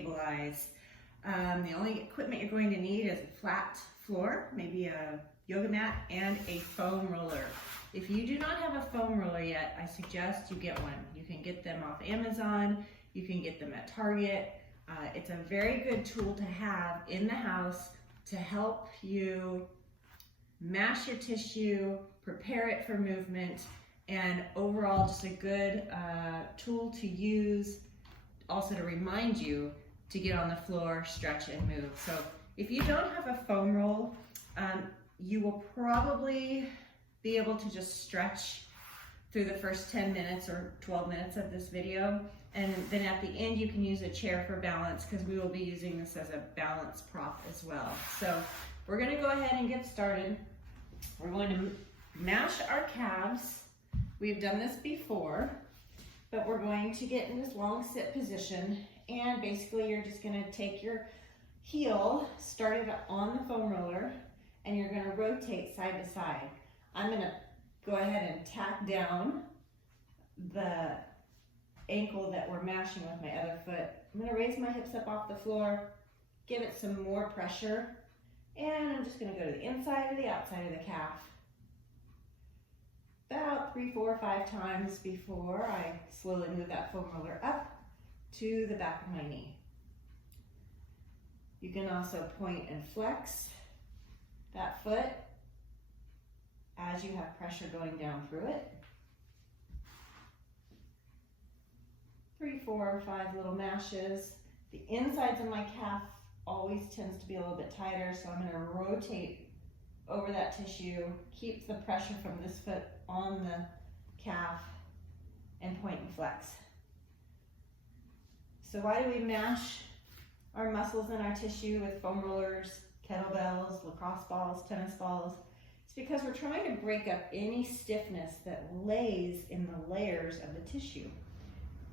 Stabilize. The only equipment you're going to need is a flat floor, maybe a yoga mat, and a foam roller. If you do not have a foam roller yet, I suggest you get one. You can get them off Amazon, you can get them at Target. It's a very good tool to have in the house to help you mash your tissue, prepare it for movement, and overall just a good tool to use, also to remind you to get on the floor, stretch, and move. So if you don't have a foam roll, you will probably be able to just stretch through the first 10 minutes or 12 minutes of this video. And then at the end, you can use a chair for balance, because we will be using this as a balance prop as well. So we're gonna go ahead and get started. We're going to mash our calves. We've done this before, but we're going to get in this long sit position, and basically you're just gonna take your heel, start it on the foam roller, and you're gonna rotate side to side. I'm gonna go ahead and tack down the ankle that we're mashing with my other foot. I'm gonna raise my hips up off the floor, give it some more pressure, and I'm just gonna go to the inside or the outside of the calf. About 3, 4, 5 times before I slowly move that foam roller up to the back of my knee. You can also point and flex that foot as you have pressure going down through it. 3, 4, 5 little mashes. The insides of my calf always tends to be a little bit tighter, so I'm going to rotate over that tissue, keep the pressure from this foot on the calf, and point and flex. So why do we mash our muscles and our tissue with foam rollers, kettlebells, lacrosse balls, tennis balls? It's because we're trying to break up any stiffness that lays in the layers of the tissue,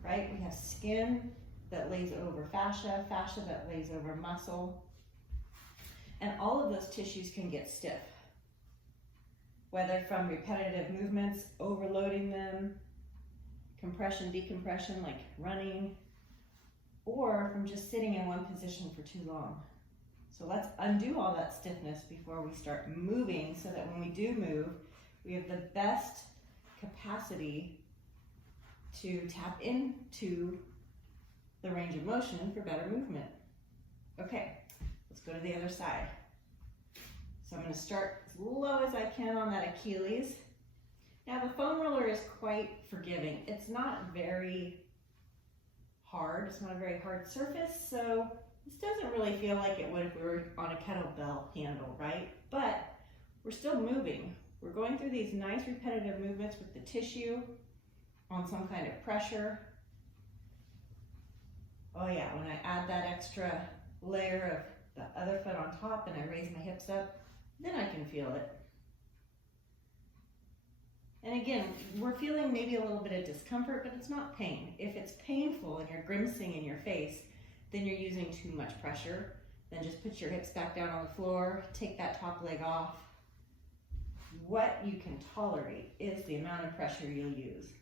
right? We have skin that lays over fascia, fascia that lays over muscle, and all of those tissues can get stiff, whether from repetitive movements, overloading them, compression, decompression, like running, or from just sitting in one position for too long. So let's undo all that stiffness before we start moving, so that when we do move, we have the best capacity to tap into the range of motion for better movement. Okay, let's go to the other side. So I'm going to start as low as I can on that Achilles. Now the foam roller is quite forgiving. It's not very hard. It's not a very hard surface, so this doesn't really feel like it would if we were on a kettlebell handle, right? But we're still moving. We're going through these nice repetitive movements with the tissue on some kind of pressure. Oh yeah, when I add that extra layer of the other foot on top and I raise my hips up, then I can feel it. And again, we're feeling maybe a little bit of discomfort, but it's not pain. If it's painful and you're grimacing in your face, then you're using too much pressure. Then just put your hips back down on the floor, take that top leg off. What you can tolerate is the amount of pressure you'll use.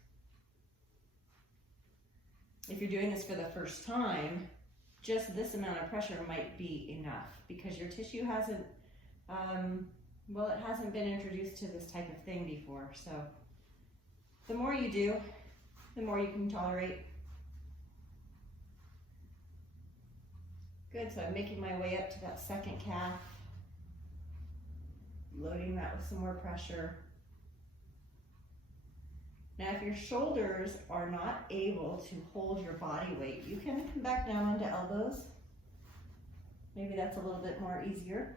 If you're doing this for the first time, just this amount of pressure might be enough, because your tissue hasn't, well, it hasn't been introduced to this type of thing before. So the more you do, the more you can tolerate. Good, so I'm making my way up to that second calf, loading that with some more pressure. Now, if your shoulders are not able to hold your body weight, you can come back down onto elbows. Maybe that's a little bit more easier.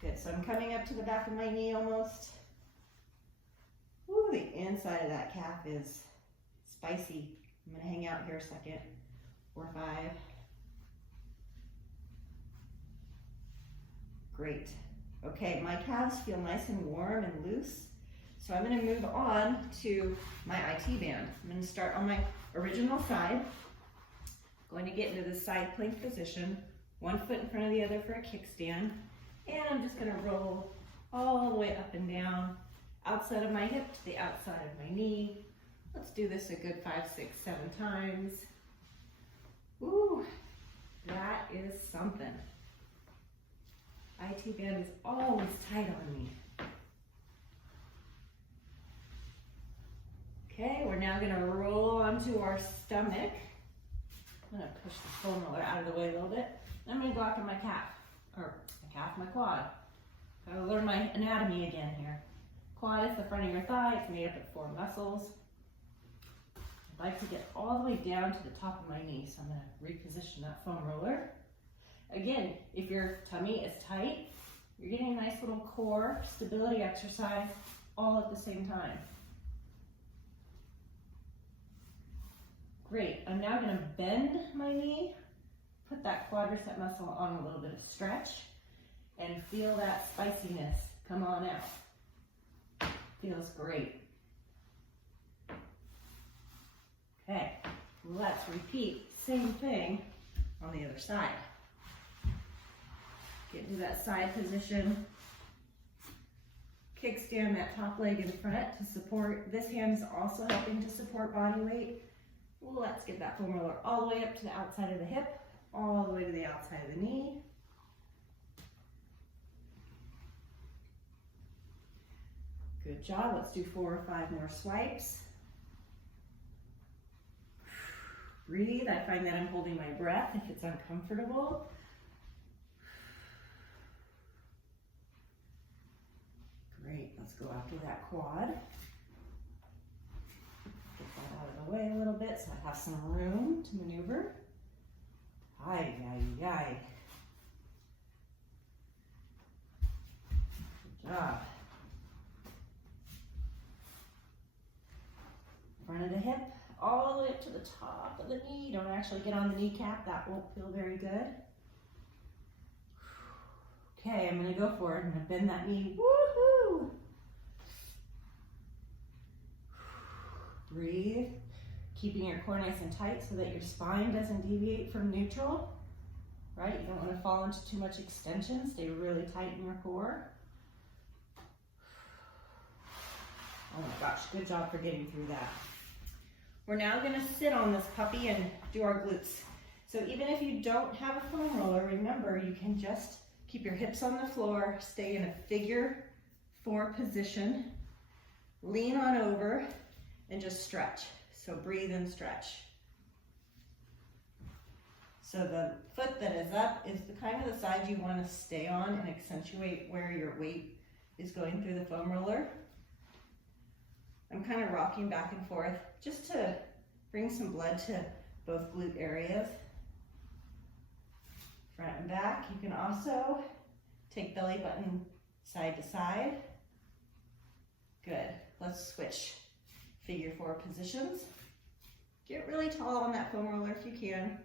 Good, so I'm coming up to the back of my knee almost. Ooh, the inside of that calf is spicy. I'm gonna hang out here a second. 4, 5. Great. Okay, my calves feel nice and warm and loose. So I'm going to move on to my IT band. I'm going to start on my original side. Going to get into the side plank position, one foot in front of the other for a kickstand. And I'm just going to roll all the way up and down, outside of my hip to the outside of my knee. Let's do this a good 5, 6, 7 times. IT band is always tight on me. Okay, we're now gonna roll onto our stomach. I'm gonna push the foam roller out of the way a little bit. I'm gonna go after my calf, my quad. Gotta learn my anatomy again here. Quad is the front of your thigh. It's made up of 4 muscles. I'd like to get all the way down to the top of my knee, so I'm gonna reposition that foam roller. Again, if your tummy is tight, you're getting a nice little core stability exercise all at the same time. Great, I'm now gonna bend my knee, put that quadricep muscle on a little bit of stretch, and feel that spiciness come on out. Feels great. Okay, let's repeat, same thing on the other side. Get into that side position. Kickstand that top leg in front to support. This hand is also helping to support body weight. Let's get that foam roller all the way up to the outside of the hip, all the way to the outside of the knee. Good job. Let's do 4 or 5 more swipes. Breathe. I find that I'm holding my breath if it's uncomfortable. Great. Let's go after that quad. Get that out of the way a little bit so I have some room to maneuver. Ay, ay, ay. Good job. Front of the hip, all the way up to the top of the knee. Don't actually get on the kneecap, that won't feel very good. Okay, I'm gonna go for it. I'm gonna bend that knee, woohoo! Breathe, keeping your core nice and tight so that your spine doesn't deviate from neutral, right? You don't wanna fall into too much extension, stay really tight in your core. Oh my gosh, good job for getting through that. We're now gonna sit on this puppy and do our glutes. So even if you don't have a foam roller, remember you can just keep your hips on the floor, stay in a figure 4 position, lean on over, and just stretch. So breathe and stretch. So the foot that is up is the kind of the side you wanna stay on and accentuate where your weight is going through the foam roller. I'm kind of rocking back and forth just to bring some blood to both glute areas. Front and back. You can also take belly button side to side. Good. Let's switch figure 4 positions. Get really tall on that foam roller if you can.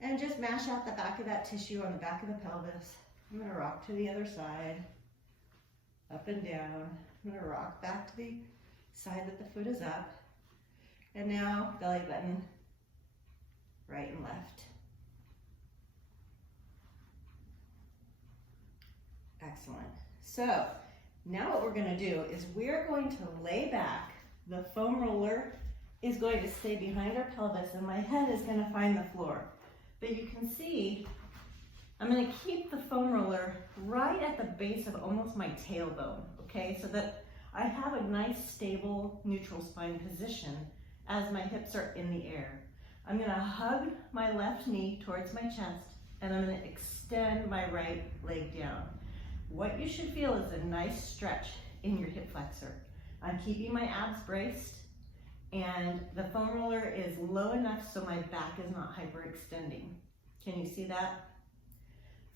And just mash out the back of that tissue on the back of the pelvis. I'm going to rock to the other side. Up and down. I'm going to rock back to the side that the foot is up. And now belly button, right and left. Excellent. So now what we're going to do is we're going to lay back. The foam roller is going to stay behind our pelvis and my head is going to find the floor. But you can see I'm going to keep the foam roller right at the base of almost my tailbone, okay? So that I have a nice stable neutral spine position as my hips are in the air. I'm going to hug my left knee towards my chest and I'm going to extend my right leg down. What you should feel is a nice stretch in your hip flexor. I'm keeping my abs braced and the foam roller is low enough so my back is not hyperextending. Can you see that?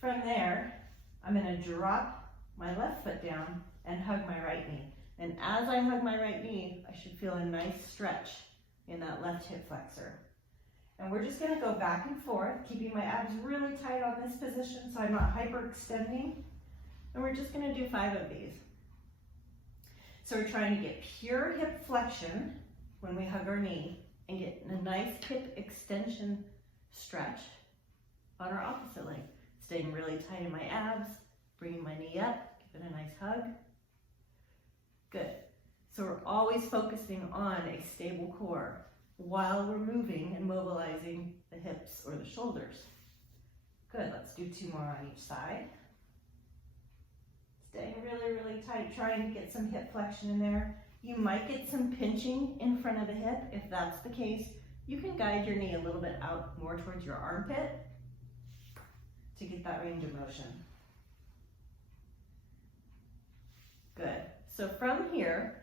From there, I'm going to drop my left foot down and hug my right knee. And as I hug my right knee, I should feel a nice stretch in that left hip flexor. And we're just going to go back and forth, keeping my abs really tight on this position so I'm not hyperextending. And we're just going to do 5 of these. So we're trying to get pure hip flexion when we hug our knee and get a nice hip extension stretch on our opposite leg. Staying really tight in my abs, bringing my knee up, give it a nice hug. Good. So we're always focusing on a stable core while we're moving and mobilizing the hips or the shoulders. Good, let's do 2 more on each side. Staying really, really tight, trying to get some hip flexion in there. You might get some pinching in front of the hip. If that's the case, you can guide your knee a little bit out more towards your armpit to get that range of motion. Good. So from here,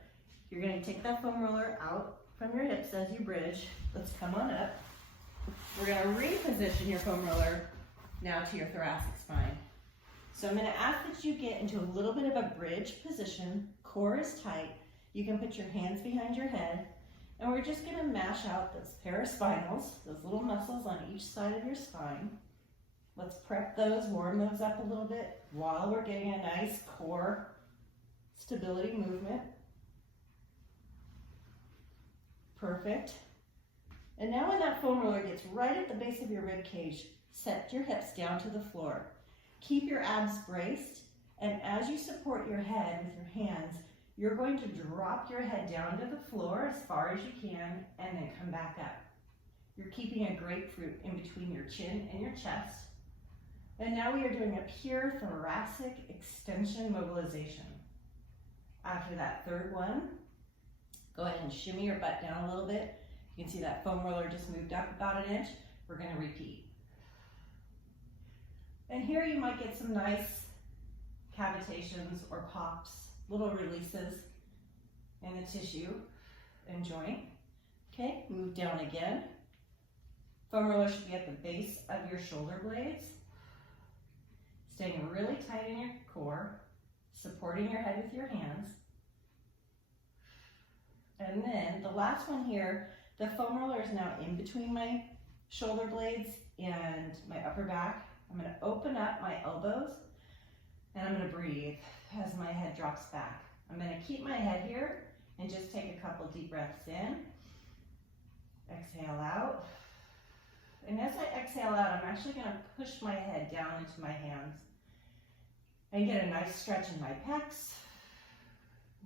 you're going to take that foam roller out from your hips as you bridge. Let's come on up. We're going to reposition your foam roller now to your thoracic spine. So I'm going to ask that you get into a little bit of a bridge position. Core is tight. You can put your hands behind your head, and we're just going to mash out those paraspinals, those little muscles on each side of your spine. Let's prep those, warm those up a little bit while we're getting a nice core stability movement. Perfect. And now when that foam roller gets right at the base of your rib cage, set your hips down to the floor. Keep your abs braced, and as you support your head with your hands, you're going to drop your head down to the floor as far as you can and then come back up. You're keeping a grapefruit in between your chin and your chest. And now we are doing a pure thoracic extension mobilization. After that third one, go ahead and shimmy your butt down a little bit. You can see that foam roller just moved up about an inch. We're going to repeat. And here you might get some nice cavitations or pops, little releases in the tissue and joint. Okay, move down again. Foam roller should be at the base of your shoulder blades. Staying really tight in your core, supporting your head with your hands. And then the last one here, the foam roller is now in between my shoulder blades and my upper back. I'm going to open up my elbows and I'm going to breathe as my head drops back. I'm going to keep my head here and just take a couple deep breaths in. Exhale out. And as I exhale out, I'm actually going to push my head down into my hands and get a nice stretch in my pecs.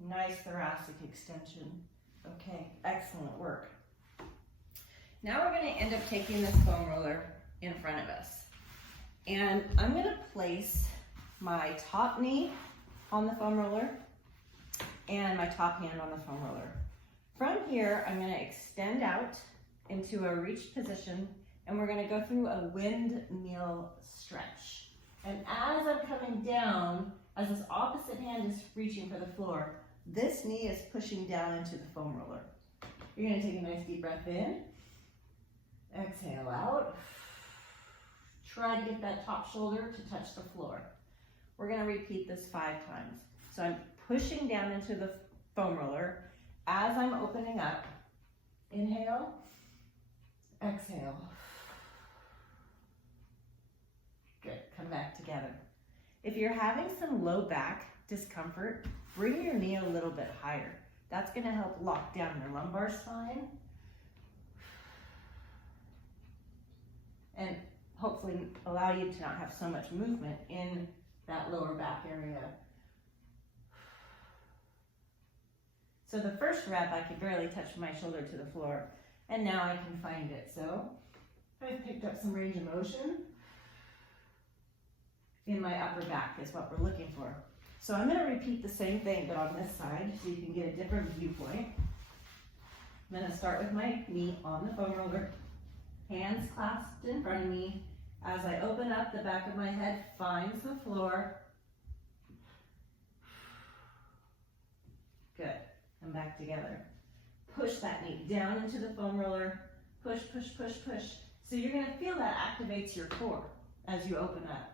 Nice thoracic extension. Okay, excellent work. Now we're going to end up taking this foam roller in front of us. And I'm going to place my top knee on the foam roller and my top hand on the foam roller. From here, I'm going to extend out into a reached position, and we're going to go through a windmill stretch. And as I'm coming down, as this opposite hand is reaching for the floor, this knee is pushing down into the foam roller. You're going to take a nice deep breath in. Exhale out. Try to get that top shoulder to touch the floor. We're going to repeat this 5 times. So I'm pushing down into the foam roller as I'm opening up. Inhale. Exhale. Good. Come back together. If you're having some low back discomfort, bring your knee a little bit higher. That's going to help lock down your lumbar spine and hopefully allow you to not have so much movement in that lower back area. So the first rep, I could barely touch my shoulder to the floor, and now I can find it. So I've picked up some range of motion in my upper back is what we're looking for. So I'm going to repeat the same thing, but on this side, so you can get a different viewpoint. I'm going to start with my knee on the foam roller, hands clasped in front of me. As I open up, the back of my head finds the floor. Good. Come back together. Push that knee down into the foam roller. Push, push, push, push. So you're going to feel that activates your core as you open up.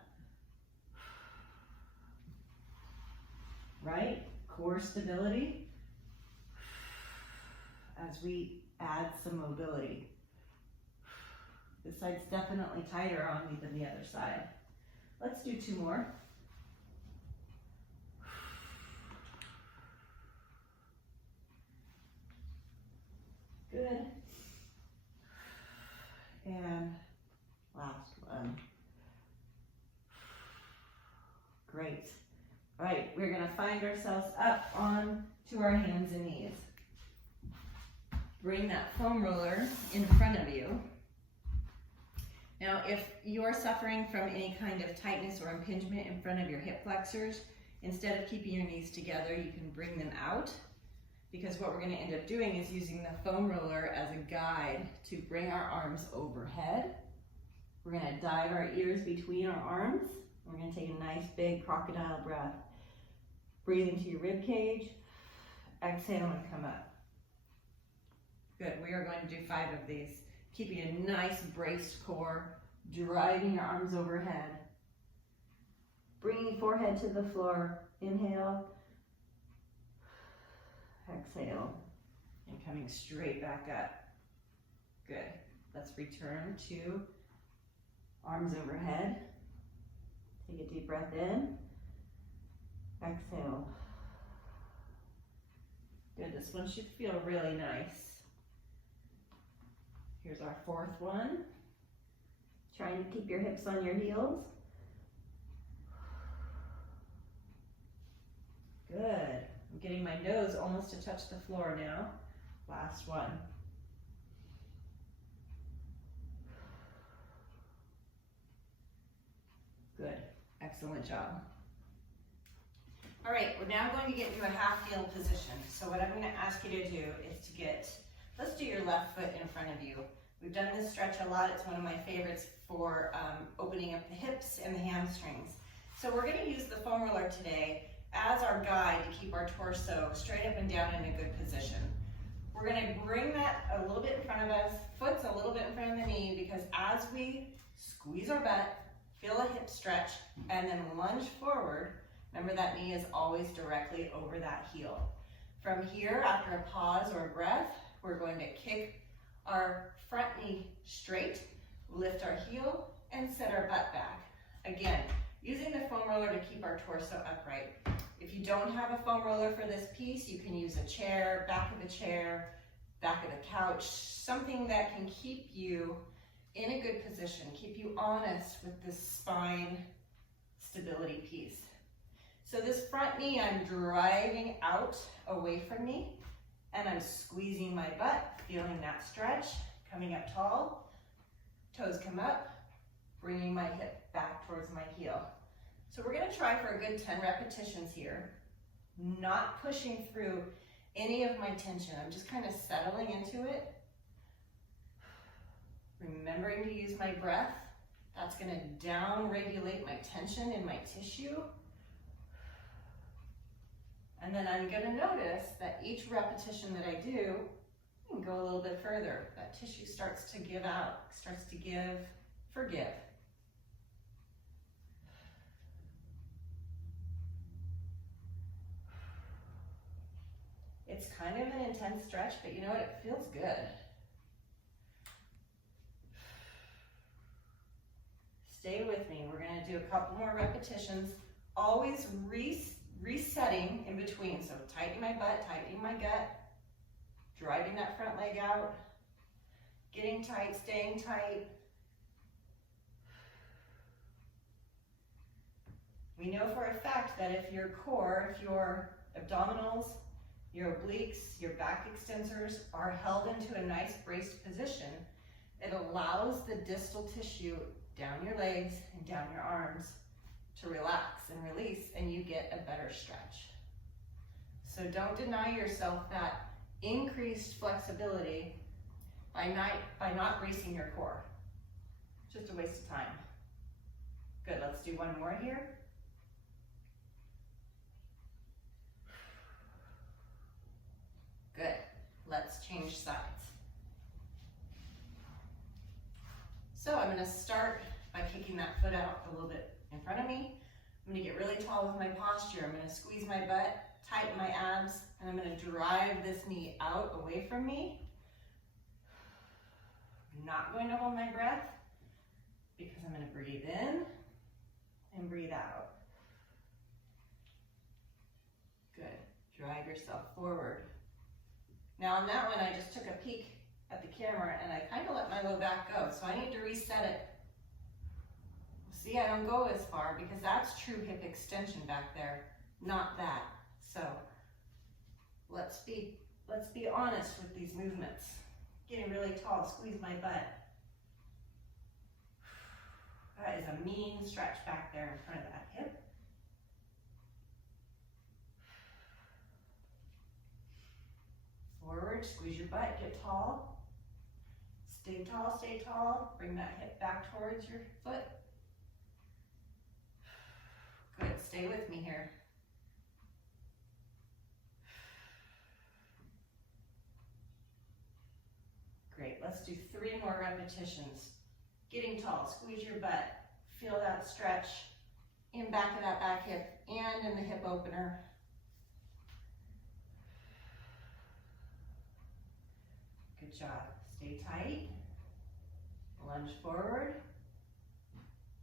Right? Core stability as we add some mobility. This side's definitely tighter on me than the other side. Let's do 2 more. Good. And last one. Great. All right, we're going to find ourselves up on to our hands and knees. Bring that foam roller in front of you. Now, if you're suffering from any kind of tightness or impingement in front of your hip flexors, Instead of keeping your knees together, you can bring them out, because what we're going to end up doing is using the foam roller as a guide to bring our arms overhead. We're going to dive our ears between our arms. We're going to take a nice big crocodile breath. Breathe into your rib cage. Exhale and come up. Good. We are going to do 5 of these. Keeping a nice braced core, driving your arms overhead. Bringing forehead to the floor. Inhale. Exhale. And coming straight back up. Good. Let's return to arms overhead. Take a deep breath in. Exhale. Good. This one should feel really nice. Here's our 4th one. Trying to keep your hips on your heels. Good. I'm getting my nose almost to touch the floor now. Last one. Good. Excellent job. All right, we're now going to get into a half heel position. So what I'm going to ask you to do is to let's do your left foot in front of you. We've done this stretch a lot. It's one of my favorites for opening up the hips and the hamstrings. So we're going to use the foam roller today as our guide to keep our torso straight up and down in a good position. We're going to bring that a little bit in front of us, foot's a little bit in front of the knee, because as we squeeze our butt, feel a hip stretch, and then lunge forward, remember that knee is always directly over that heel. From here, after a pause or a breath, we're going to kick our front knee straight, lift our heel, and set our butt back. Again, using the foam roller to keep our torso upright. If you don't have a foam roller for this piece, you can use a chair, back of the couch, something that can keep you in a good position, keep you honest with this spine stability piece. So this front knee, I'm driving out away from me, and I'm squeezing my butt, feeling that stretch, coming up tall, toes come up, bringing my hip back towards my heel. So we're going to try for a good 10 repetitions here, not pushing through any of my tension. I'm just kind of settling into it, remembering to use my breath. That's going to down-regulate my tension in my tissue. And then I'm going to notice that each repetition that I do, I can go a little bit further. That tissue starts to give out, starts to give, forgive. It's kind of an intense stretch, but you know what? It feels good. Stay with me. We're going to do a couple more repetitions, always resetting in between. So tightening my butt, tightening my gut, driving that front leg out, getting tight, staying tight. We know for a fact that if your core, if your abdominals, your obliques, your back extensors are held into a nice braced position, it allows the distal tissue down your legs and down your arms to relax and release, and you get a better stretch. So don't deny yourself that increased flexibility by not bracing your core. Just a waste of time. Good, let's do one more here. Good, let's change sides. So I'm gonna start by kicking that foot out a little bit in front of me. I'm gonna get really tall with my posture. I'm gonna squeeze my butt, tighten my abs, and I'm gonna drive this knee out away from me. I'm not going to hold my breath because I'm gonna breathe in and breathe out. Good, drive yourself forward. Now on that one, I just took a peek at the camera and I kind of let my low back go, so I need to reset it. See, I don't go as far because that's true hip extension back there, not that. So let's be honest with these movements. Getting really tall, squeeze my butt. That is a mean stretch back there in front of that hip. forward, squeeze your butt, get tall. Stay tall, stay tall. Bring that hip back towards your foot. Good, stay with me here. Great, let's do 3 more repetitions. Getting tall, squeeze your butt. Feel that stretch in back of that back hip and in the hip opener. Good job. Stay tight. Lunge forward.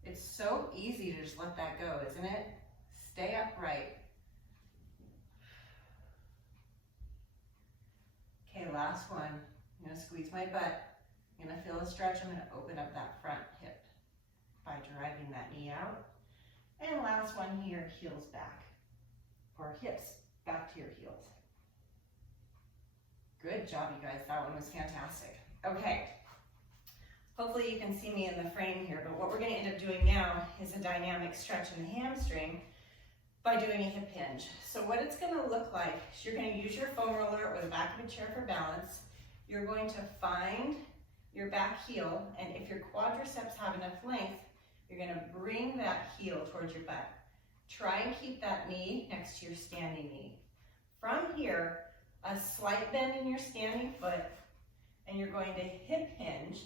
It's so easy to just let that go, isn't it? Stay upright. Okay, last one. I'm gonna squeeze my butt. I'm gonna feel a stretch. I'm gonna open up that front hip by driving that knee out. And last one here, heels back, or hips back to your heels. Good job, you guys. That one was fantastic. Okay. Hopefully you can see me in the frame here, but what we're going to end up doing now is a dynamic stretch in the hamstring by doing a hip hinge. So what it's going to look like is you're going to use your foam roller or the back of a chair for balance. You're going to find your back heel, and if your quadriceps have enough length, you're going to bring that heel towards your butt. Try and keep that knee next to your standing knee. From here, a slight bend in your standing foot, and you're going to hip hinge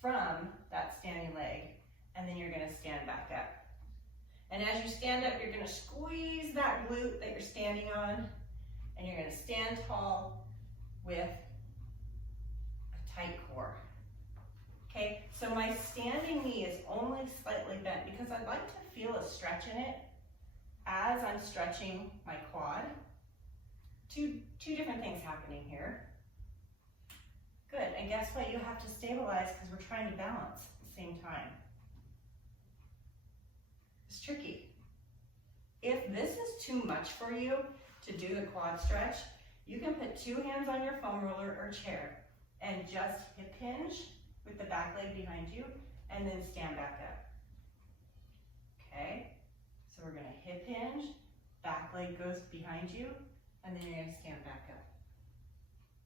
from that standing leg, and then you're going to stand back up. And as you stand up, you're going to squeeze that glute that you're standing on, and you're going to stand tall with a tight core. Okay, so my standing knee is only slightly bent because I'd like to feel a stretch in it as I'm stretching my quad. Two different things happening here. Good, and guess what? You have to stabilize because we're trying to balance at the same time. It's tricky. If this is too much for you to do the quad stretch, you can put 2 hands on your foam roller or chair and just hip hinge with the back leg behind you and then stand back up. Okay, so we're going to hip hinge, back leg goes behind you, and then you're going to stand back up.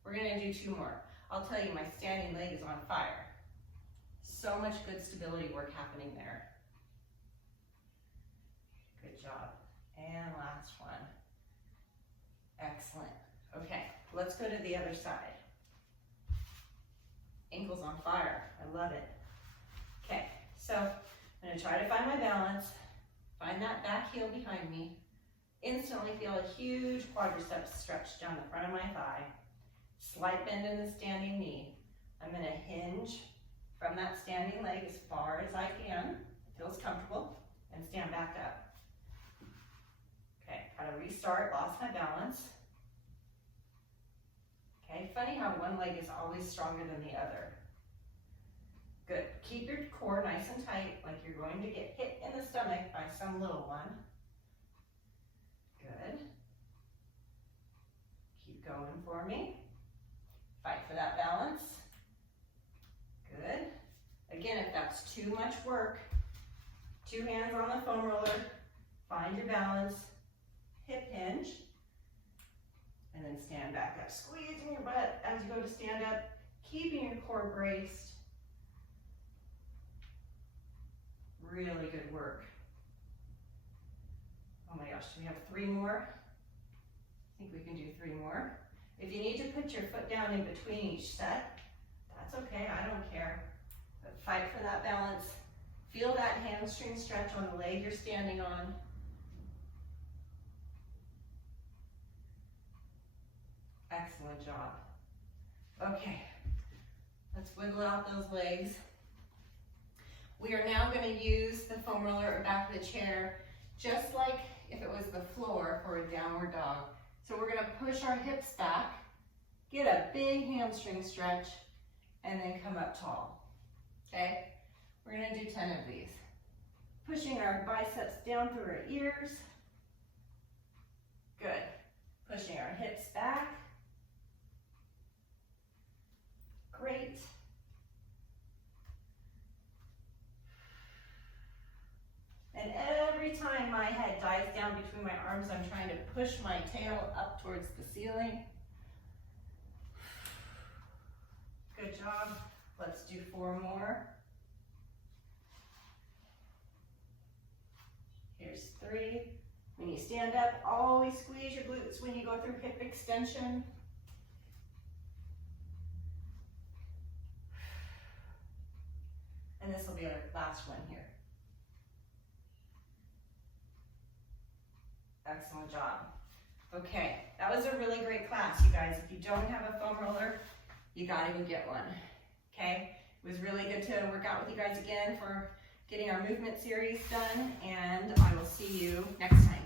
We're going to do 2 more. I'll tell you, my standing leg is on fire. So much good stability work happening there. Good job. And last one. Excellent. Okay, let's go to the other side. Ankles on fire. I love it. Okay, so I'm going to try to find my balance, find that back heel behind me, instantly feel a huge quadriceps stretch down the front of my thigh. Slight bend in the standing knee. I'm going to hinge from that standing leg as far as I can. It feels comfortable. And stand back up. Okay, gotta restart, lost my balance. Okay, funny how one leg is always stronger than the other. Good, keep your core nice and tight, like you're going to get hit in the stomach by some little one. Good. Keep going for me. Fight for that balance. Good. Again, if that's too much work, 2 hands on the foam roller, find your balance, hip hinge, and then stand back up. Squeezing your butt as you go to stand up, keeping your core braced. Really good work. Oh my gosh, do we have 3 more? I think we can do 3 more. If you need to put your foot down in between each set, that's okay, I don't care. But fight for that balance. Feel that hamstring stretch on the leg you're standing on. Excellent job. Okay, let's wiggle out those legs. We are now going to use the foam roller or back of the chair, just like if it was the floor for a downward dog. So we're going to push our hips back, get a big hamstring stretch, and then come up tall. Okay? We're going to do 10 of these. Pushing our biceps down through our ears. Good. Pushing our hips back. Great. And every time my head dives down between my arms, I'm trying to push my tail up towards the ceiling. job. Let's do 4 more. Here's 3. When you stand up, always squeeze your glutes when you go through hip extension. And this will be our last one here. Excellent job. Okay, that was a really great class, you guys. If you don't have a foam roller, you gotta go get one, okay? It was really good to work out with you guys again for getting our movement series done, and I will see you next time.